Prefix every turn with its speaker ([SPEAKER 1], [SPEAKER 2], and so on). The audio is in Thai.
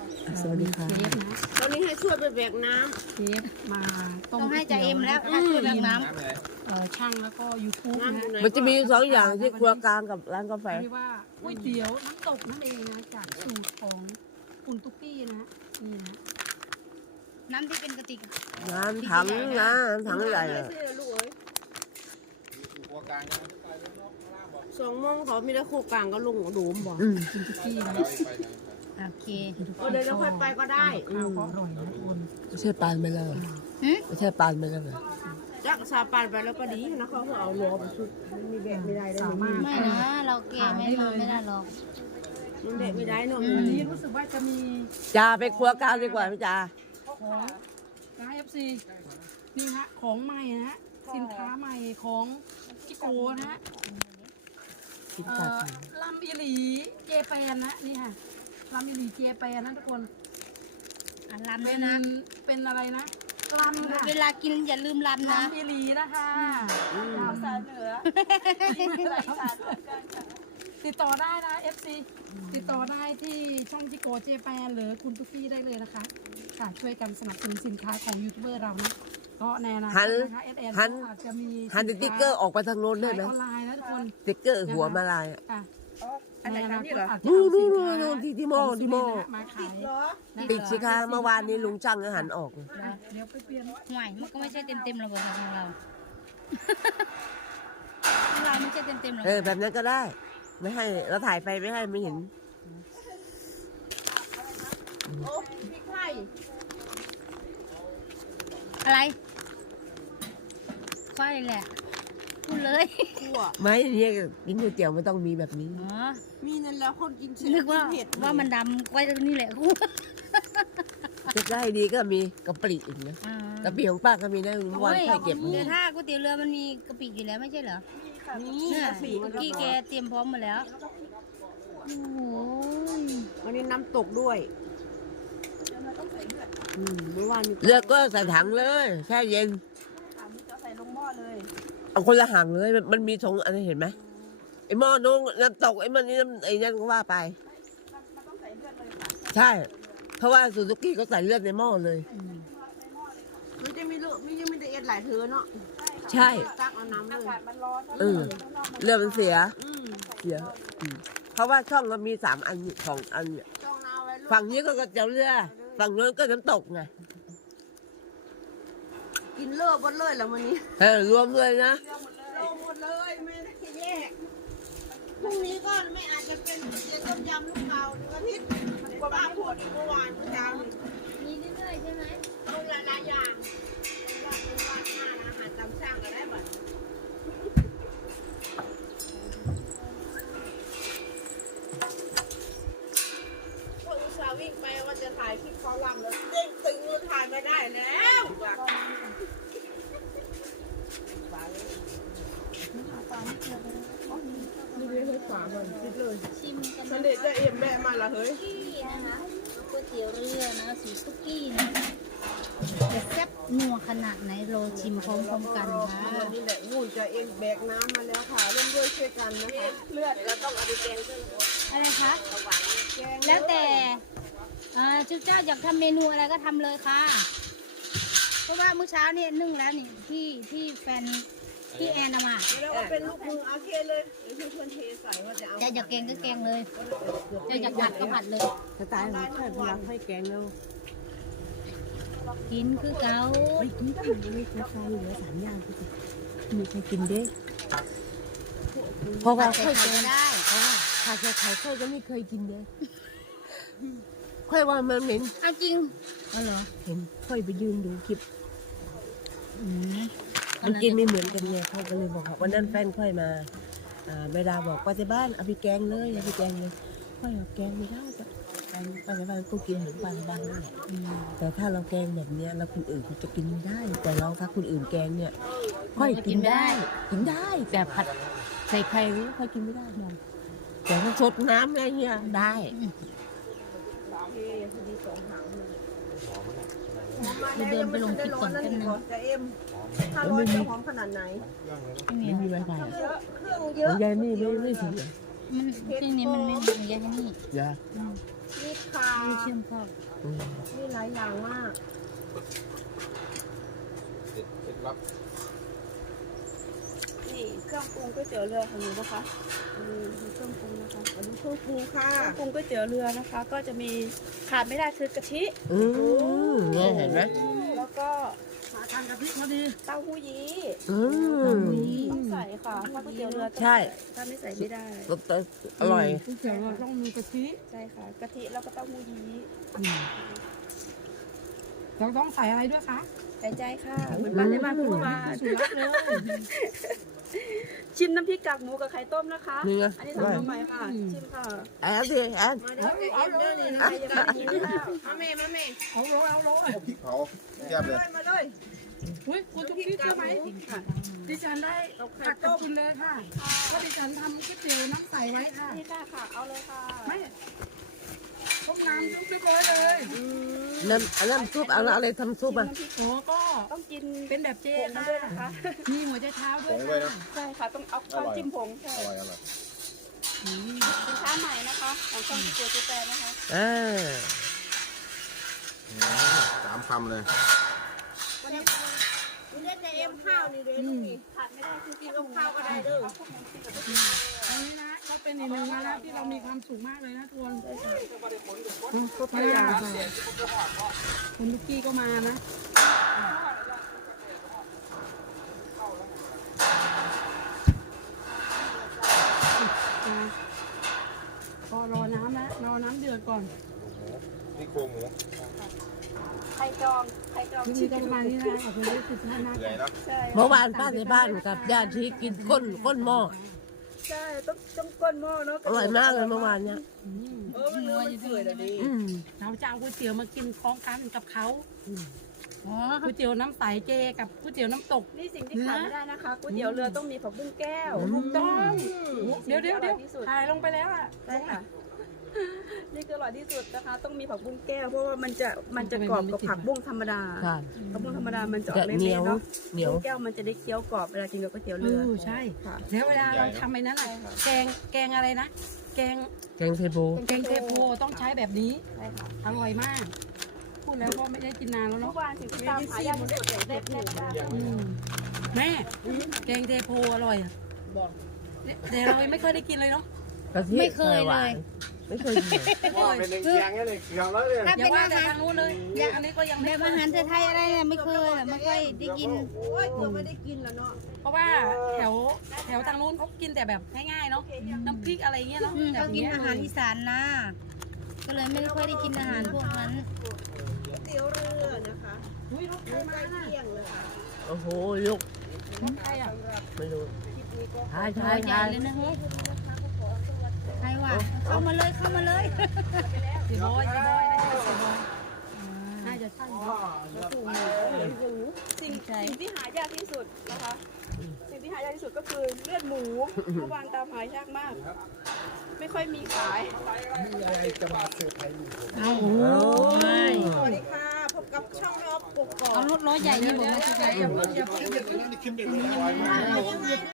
[SPEAKER 1] สวัสดีค่ะ
[SPEAKER 2] เชฟนะ
[SPEAKER 3] ตอนนี้ให้ช่วยไปแบกน้
[SPEAKER 2] เชฟมาต้ม
[SPEAKER 4] ต้องให้จ่าเอ็มแล้วถ้าช่วยแบกน้
[SPEAKER 2] ช่างแล้วก็ยูทูบ
[SPEAKER 3] ำน้ำ
[SPEAKER 2] นะ
[SPEAKER 3] อยู่ไหน
[SPEAKER 1] มันจะมีอยู่2 อย่างที่ครัวกลางกับร้านกาแฟ
[SPEAKER 2] เรียกว่าก๋วยเตี๋ยวน้ำตกนั่นเองนะจากสูตรของคุณตุ๊กกี้นะนี่นะ
[SPEAKER 4] ำน้ำที่เป็นกระติกอะ
[SPEAKER 1] น้ำถังนะถังใหญ่
[SPEAKER 3] ไม่
[SPEAKER 1] อะ
[SPEAKER 3] ใช่ลูกเอ้ย
[SPEAKER 5] ครัวกลางยัง
[SPEAKER 3] 2 โมงเขามีแต่คู่กลางก็ลงโดมบ่
[SPEAKER 2] คุณตุ๊กกี้นะ
[SPEAKER 5] ไปนะ
[SPEAKER 4] โอเค
[SPEAKER 3] เดี๋ยวเราค่อยไปก็ได้
[SPEAKER 2] ข้าวก็อร่อยนะทุกคน
[SPEAKER 1] ไม่ใช่ปานไปแล้วเหรอ
[SPEAKER 4] หึ
[SPEAKER 1] ไม่ใช่ปานไปแล้วเหรอ
[SPEAKER 3] จักซาปานไปแล้วก็ดีนะเขาเอาล้อไปชุดมันมีแบกไม่ได้เลย
[SPEAKER 2] สามารถ
[SPEAKER 4] ไม่นะ เราเกมไม่มาไม่ได้หรอก
[SPEAKER 3] มันแบกไม่ได้เนาะ
[SPEAKER 2] วันนี้รู้สึกว่าจะมี
[SPEAKER 1] จ่าไปครัวกลางดีกว่าพี่จ่า
[SPEAKER 2] ของนะเอฟซีนี่ฮะของใหม่นะฮะสินค้าใหม่ของจิโกนะฮะ
[SPEAKER 1] กินตัด
[SPEAKER 2] ลำอีหลีเจแปนนะนี่ค่ะลำอีหลีเจแปนนะทุกคน
[SPEAKER 4] อ่ะลำด้
[SPEAKER 2] เป็
[SPEAKER 4] วย
[SPEAKER 2] น
[SPEAKER 4] นะ
[SPEAKER 2] เป็นอะไรนะลำค่ะ
[SPEAKER 4] เวลากินอย่าลืมลำนะ
[SPEAKER 2] ลำอีหลีนะคะลำสาเหนือติดต่อได้นะ FC ติดต่อได้ที่ช่องจิโกเจแปนหรือคุณตุ๊กกี้ได้เลยนะคะค่ะช่วยกันสนับสนุนสินค้าของยูทูบเบอร์เรานะก็แน่นะนะคะ SN อาจจะมี
[SPEAKER 1] หันสติ๊กเกอร์ออกไปทางโน้นได้
[SPEAKER 2] ขาย
[SPEAKER 1] ไหม
[SPEAKER 2] ออนไลน์นะทุกคน
[SPEAKER 1] สติ๊กเกอร์หัวมาลายอะ
[SPEAKER 2] ค่ะ
[SPEAKER 3] อันไหนคะนี่เหรอ
[SPEAKER 1] นู่นที่โม่ที่โม่
[SPEAKER 2] มาขาย
[SPEAKER 1] ติดสิคะเมื่อวานนี้ลุงช่างก็หันออก
[SPEAKER 2] เดี๋ยวไปเปลี่ยน
[SPEAKER 4] ห่วยมันก็ไม่ใช่เต็มๆหรอกของเรา ของเราไม่ใช่เต็มๆหรอก
[SPEAKER 1] แบบนั้นก็ได้ ไม่ให้เราถ่ายไปไม่ให้ไม่เห็น
[SPEAKER 3] โอ้พริกไทย
[SPEAKER 4] อะไรค่อยแหละพูดเลย
[SPEAKER 3] คั่ว
[SPEAKER 1] ไม่เนี่ยกินก๋วยเตี๋ยวไม่ต้องมีแบบนี้
[SPEAKER 4] อ๋อ
[SPEAKER 3] มีนั่นแล้วคนกินเสร็จ
[SPEAKER 4] นึกว่า
[SPEAKER 3] เผ็ด
[SPEAKER 4] ว่ามันดำไว้ตรงนี้แหละกู
[SPEAKER 1] จะได้ดีก็มีกะปิอีกนะกะปิของป้าก็มีนะลุงวันค่อยเก็บ
[SPEAKER 4] เดี๋ยวถ้าก๋วยเตี๋ยวเรือมันมีกะปิอยู่แล้วไม่ใช่เหรอ
[SPEAKER 3] นี่
[SPEAKER 4] เนี่ย
[SPEAKER 3] กะปิ
[SPEAKER 4] เมื่อกี้แกเตรียมพร้อมหมดแล้วโอ้โห
[SPEAKER 3] วันนี้น้ำตกด้วยเมื่อวานมี
[SPEAKER 1] เลือกก็ใส่ถังเลยแช่เย็นเอาคนละห่างเลยมันมีสองอันนี้เห็นไหมไอ้หม้อนู้นน้ำตกไอ้มันนี่น้ำไอ้นั่นก็ว่าไปใช่ เพราะว่าซูซูกิก็ใส่เลือดในหม้อเลย
[SPEAKER 3] มันจะมีเลือดมียังมีแต่เอ็ดหลายเธอเนาะ
[SPEAKER 1] ใช่
[SPEAKER 3] ตักเอาน้ำเลย
[SPEAKER 1] เลือดมันเสีย
[SPEAKER 3] อืม
[SPEAKER 1] เสียเพราะว่าช่องมันมี3 อัน2 อันเนี่ย
[SPEAKER 3] จ้องน้ำไว้ลูก
[SPEAKER 1] ฝั่งนี้ก็ก๋วยเตี๋ยวเรือฝั่งนู้นก็น้ำตกไง
[SPEAKER 3] กินเลิกหมดเลยแล้ววันนี้
[SPEAKER 1] รวมเลยนะ
[SPEAKER 3] เลิกหมดเลยไม่ได้แยกพรุ่งนี้ก็ไม่อาจจะเป็นเตี๋ยวต้มยำลูกเก่าหรืออาทิตย์ป้าพูดอีกเมื่อวานเมื่อเช้านี่
[SPEAKER 4] มีเรื่อยๆใช่ไหม
[SPEAKER 3] เอาหลายๆอย่างเป็นว่าหน้าอาหารตามสั่งก็ได้บัดพออุตส่าห์วิ่งไปว่าจะถ่ายคลิปเขาลำแล้วเด้งตึงเลยถ่ายไม่ได้แล้วนี่เลยให้ฝามันคิดเลย
[SPEAKER 4] ชิมกัน
[SPEAKER 3] มันเด็ดจะเอ็มแม่มาละเฮ้ย
[SPEAKER 4] กี้นะคะก๋วยเตี๋ยวเรือนะสีซุกี้นะจะแซ่บนัวขนาดไหนโรชิมพร้อมๆกันค่ะ
[SPEAKER 3] นี่แหละงูจะเอ็มแบกน้ำมาแล้วค่ะร่วมด้วยช่วยกันนะคะเลือดเราต้องเอาไปแกงด้วยนะ
[SPEAKER 4] อะไรคะ
[SPEAKER 3] แกง
[SPEAKER 4] แล้วแต่จุ๊เจ้าอยากทำเมนูอะไรก็ทำเลยค่ะ เพราะว่าเมื่อเช้าเนี่ยนึ่งแล้วนี่ที่แฟนที่แอนเอามา
[SPEAKER 3] แล้วก็เป็นลูกมืออาเคเลยเดี๋ยวเพื่อนๆเทใส่ว่าจะเอา
[SPEAKER 4] จะอยากแกงก็แกงเลยจะอยากผัดก็ผัดเลย
[SPEAKER 1] สไตล์ของใช่พลังให้แกงแล้ว
[SPEAKER 4] กินคือเกา
[SPEAKER 1] ไม่กินไม่เคยใครเหลือ3 อย่างมีใครกินเด้เพราะว่า
[SPEAKER 4] ใส่
[SPEAKER 1] ค่อย
[SPEAKER 4] ไข่
[SPEAKER 1] กิน
[SPEAKER 4] ได้
[SPEAKER 1] เพราะว่าขาดไข่ค่อยก็ไม่เคยกินเด้ค่อยว่ามันเหม็น
[SPEAKER 4] เอาจริงอ๋อเหรอ
[SPEAKER 1] เห็นค่อยไปยืนดูคลิป
[SPEAKER 4] อืม
[SPEAKER 1] มันกินไม่เหมือนกันไงเขาก็เลยบอกว่าวันนั้นแฟนค่อยมาเวลาบอกว่าจะบ้านเอาไปแกงเลยเอาไปแกงเลยค่อยเอาแกงไม่ได้จ้ะแกงไปในบ้านก็กินเหมือนบ้านนั่นแหละแต่ถ้าเราแกงแบบเนี้ยแล้วคนอื่นเขาจะกินไม่ได้ แต่เราถ้าคนอื่นแกงเนี่ยค่อยกินได้ กินได้ แต่ผัดใส่ไข่นี่ค่อยกินไม่ได้หรอกแต่ถ้าสดน้ำอะไรเงี้ยได้
[SPEAKER 4] เดินไปลงคลิปก่อนกันนะ
[SPEAKER 3] จะเอ็มถ้าร้อนจะหอมขนาดไหน
[SPEAKER 4] ไม่มี
[SPEAKER 1] ไม่มีไวไฟ
[SPEAKER 3] เครื่องเย
[SPEAKER 1] ขอ
[SPEAKER 3] อะ
[SPEAKER 1] งยายนี่ไม่ถึง
[SPEAKER 4] มันที่นี้มันไม่มียาที่นี่
[SPEAKER 1] ยา
[SPEAKER 3] มีเคค่ะ
[SPEAKER 4] มีเชื่อมเข้า
[SPEAKER 3] มีหลายอย่างมาก
[SPEAKER 5] เคล็ดลับ
[SPEAKER 3] นี่เครื่องปรุงก๋วยเตี๋ยวเรือของหนูนะคะมีเครื่องปรุงนะคะมาดูเครื่องปรุงค่ะเครื่องปรุงก๋วยเตี๋ยวเรือนะคะ ก็จะมีขาดไม่ได้คือกะทิ
[SPEAKER 1] เนี่ยเห็นไหม
[SPEAKER 3] แล้วก็
[SPEAKER 2] มาทานกะทิพอดี
[SPEAKER 3] เต้าหู้ยี้
[SPEAKER 1] ม
[SPEAKER 3] ต้องใส่ค่ะเพราะก๋วยเตี๋ยวเรือต้อง
[SPEAKER 1] ใช่
[SPEAKER 3] ถ้าไม่ใส่ไม่ได้
[SPEAKER 1] รสอร่อย
[SPEAKER 2] ก๋วยเตี๋ยวเราต้องมีกะทิ
[SPEAKER 3] ใช่ค่ะกะทิแล้วก็เต้าหู้ยี้
[SPEAKER 2] เราต้องใส่อะไรด้วยคะ
[SPEAKER 3] ใส่ใจค่ะเหมือนบ้านในบ้านพูดว่า
[SPEAKER 2] สุรักเลย
[SPEAKER 3] ชิมน้ำพริกกากหมูกับไข่ต้มนะคะ
[SPEAKER 1] นี่ไง
[SPEAKER 3] อันนี้ทำมาใหม่ค่ะชิมค่ะ
[SPEAKER 1] แอนสิแอน
[SPEAKER 3] มาเดี๋ยวเอาเดี๋ยวนี้นะคะยังไม่ได้กินข้าวมาเม
[SPEAKER 2] เอาโรยเอาโรย
[SPEAKER 5] เอาพริกเผาแก้มเลย
[SPEAKER 3] มาเลย
[SPEAKER 2] อุ้ยคุณทุกที่ใช่ไหมดิฉันได้ผักกับคุณเลยค่ะก็ดิฉันทำก๋วยเตี๋ยวน้ำใสไว้ค่ะ
[SPEAKER 3] นี่ค่ะเอาเลยค่ะ
[SPEAKER 2] ไม่ต้มน้ำซุปเรียบร้อยเลย
[SPEAKER 1] น้ำซุปเอาอะไรทำซุปอ่ะ
[SPEAKER 2] โอ้ก็
[SPEAKER 3] ต้องกิน
[SPEAKER 2] เป็นแบบเจ
[SPEAKER 3] ผงมัน
[SPEAKER 2] ค่ะ
[SPEAKER 3] ด้วยนะคะ
[SPEAKER 2] มีหัวใจเท้า
[SPEAKER 5] ผ
[SPEAKER 2] ด้วย
[SPEAKER 5] งด้วย
[SPEAKER 2] ค่ะ
[SPEAKER 5] นะ
[SPEAKER 3] ใช่ค่ะต้องเอาข้าวจิ้มผงใช่
[SPEAKER 5] อร่อยอร่อย
[SPEAKER 3] สินค้าใหม่นะคะของช่องที่เกียวแปรนะคะ
[SPEAKER 1] อ่า
[SPEAKER 5] 3 คำเลย
[SPEAKER 3] วันนี้เล่นในเอ็มข้าวนี่เลยลูกนี่ขาดไม่ได้คือกินกับข้าวก็ได้เด้อ
[SPEAKER 2] อันนี้นะก็เป็นอีกหนึ่งมาแล้วที่เรามีความสุขมากเลยนะทุกคน
[SPEAKER 3] ครบทุกอย่างค่ะ
[SPEAKER 2] คุณลูกกี้ก็มานะก็รอน้ำแล้วรอน้ำเดือดก่อน
[SPEAKER 5] นี่โครงหมู
[SPEAKER 3] ไข่จอง
[SPEAKER 2] วิธีการมานี่นะขอบคุณที่ติดตามนะ
[SPEAKER 5] เหนื่อยเนาะ
[SPEAKER 3] ใช่
[SPEAKER 1] เมื่อวานป้าในบ้านกับญาติที่กินก้นหม้อ
[SPEAKER 3] ใช่ต้องก้นหม้อเนาะ
[SPEAKER 1] อร่อยมากเลยเมื่อวานเนี้ย
[SPEAKER 3] มันเนื้อมันเปื่อยเลยดิ
[SPEAKER 1] อืม
[SPEAKER 2] เราจะเอาก๋วยเตี๋ยวมากินพร้อมกันกับเขาก๋วยเตี๋ยวน้ำใสเจกับก๋วยเตี๋ยวน้ำตก
[SPEAKER 3] นี่สิ่งที่ขาดไม่ได้นะคะก๋วยเตี๋ยวเรือต้องมีผักบุ้งแก้ว
[SPEAKER 2] ถูกต้อง เดี๋ยว
[SPEAKER 3] อร่อยที่สุด
[SPEAKER 2] ถ่ายลงไปแล้วอ่ะ
[SPEAKER 3] ใช่ค่ะ นี่คืออร่อยที่สุดนะคะ ต้องมีผักบุ้งแก้ว เพราะว่ามันจะกรอบกับผักบุ้งธรรมดา
[SPEAKER 1] ค่ะ
[SPEAKER 3] ผักบุ้งธรรมดามันจะออ
[SPEAKER 1] จะ
[SPEAKER 3] ก
[SPEAKER 1] เหนี
[SPEAKER 3] เละ
[SPEAKER 1] ยว
[SPEAKER 3] ๆเนาะ
[SPEAKER 1] เหนียว
[SPEAKER 3] บุ้งแก้วมันจะได้เคี้ยวกรอบเวลากินกับก๋วยเตี๋ยว
[SPEAKER 2] เอ
[SPEAKER 3] เรือ
[SPEAKER 2] อใช่
[SPEAKER 3] ค่ะ
[SPEAKER 2] แล้วเวลาเราทำไอ้นั้นอ่ะแกงอะไรนะ แกง
[SPEAKER 1] แกงเทโพ
[SPEAKER 2] แกงเทโพต้องใช้แบบนี้
[SPEAKER 3] ใช่ค่ะ
[SPEAKER 2] อร่อยมาก พูดแล้วก็ไม่ได้กินนานแล้ว
[SPEAKER 3] เมื่
[SPEAKER 2] เนาะ
[SPEAKER 3] อวานสิ่งที่ตามหายากที่สุดเลยเด็ดๆ
[SPEAKER 2] อืมแม่แกงเทโพอร่อยอ่ะแต่เราไม่เคยได้กินเลยเนาะ
[SPEAKER 1] กะทิ
[SPEAKER 4] ไม่เคย
[SPEAKER 1] หวา
[SPEAKER 4] เล
[SPEAKER 1] น
[SPEAKER 4] ย
[SPEAKER 1] ไม่เคยกิน
[SPEAKER 5] เป็นเคียงแค่เลยเคียงแล้วเนี่ย
[SPEAKER 4] ถ้า
[SPEAKER 2] อย่า
[SPEAKER 4] เป็น
[SPEAKER 2] ว่า
[SPEAKER 4] อา
[SPEAKER 2] แต่
[SPEAKER 4] หาร
[SPEAKER 2] ทางนู้นเลยอันนี้ก็ยัง
[SPEAKER 4] แบ
[SPEAKER 2] ไม่
[SPEAKER 4] บอาหารไทยๆอะไรเนี่ยไม่เคยอะไม่ค่อยได้กิน
[SPEAKER 3] โอ้ยเกือบไม่ได้กินแล้วเนาะ
[SPEAKER 2] เพราะว่าแถวทางนู้นเขากินแต่แบบง่ายๆเนาะน้ำพริกอะไรเงี้ยเนาะ
[SPEAKER 4] เขากินอาหารอีสานนะ ก็เลยไม่ได้ค่อยได้กินอาหารพวกนั้น
[SPEAKER 3] ก๋วยเตี๋ยวเรือนะคะ
[SPEAKER 2] อุ้ยรถใครมา
[SPEAKER 3] ใกล้
[SPEAKER 2] น่ะ
[SPEAKER 3] เที่ยงเลยค่ะ
[SPEAKER 1] โอ้โหลูก
[SPEAKER 2] รถใครอ่ะ
[SPEAKER 1] ไม่รู้ใช่
[SPEAKER 4] โอ้
[SPEAKER 1] ใช่
[SPEAKER 4] ใหญ่
[SPEAKER 1] ใช่
[SPEAKER 4] เลยนะเฮ้ยใครวะเข้ามาเลยเข้ามาเลย
[SPEAKER 2] เสียบอยน่าจะเสียบอยน่าจะใช่
[SPEAKER 3] สิ่งที่หายากที่สุดนะคะ สิ่งที่หายากที่สุดก็คือเลือดหมูเมื่อวานตามหายากมาก ไม่ค่อยมีขาย
[SPEAKER 4] เอาโอ้ย
[SPEAKER 3] สวัสดีค่ะพบกับช่องรอบกกอก
[SPEAKER 4] เอารถล้อใหญ่นี่บอกว่าจะใหญ่
[SPEAKER 3] ยังไง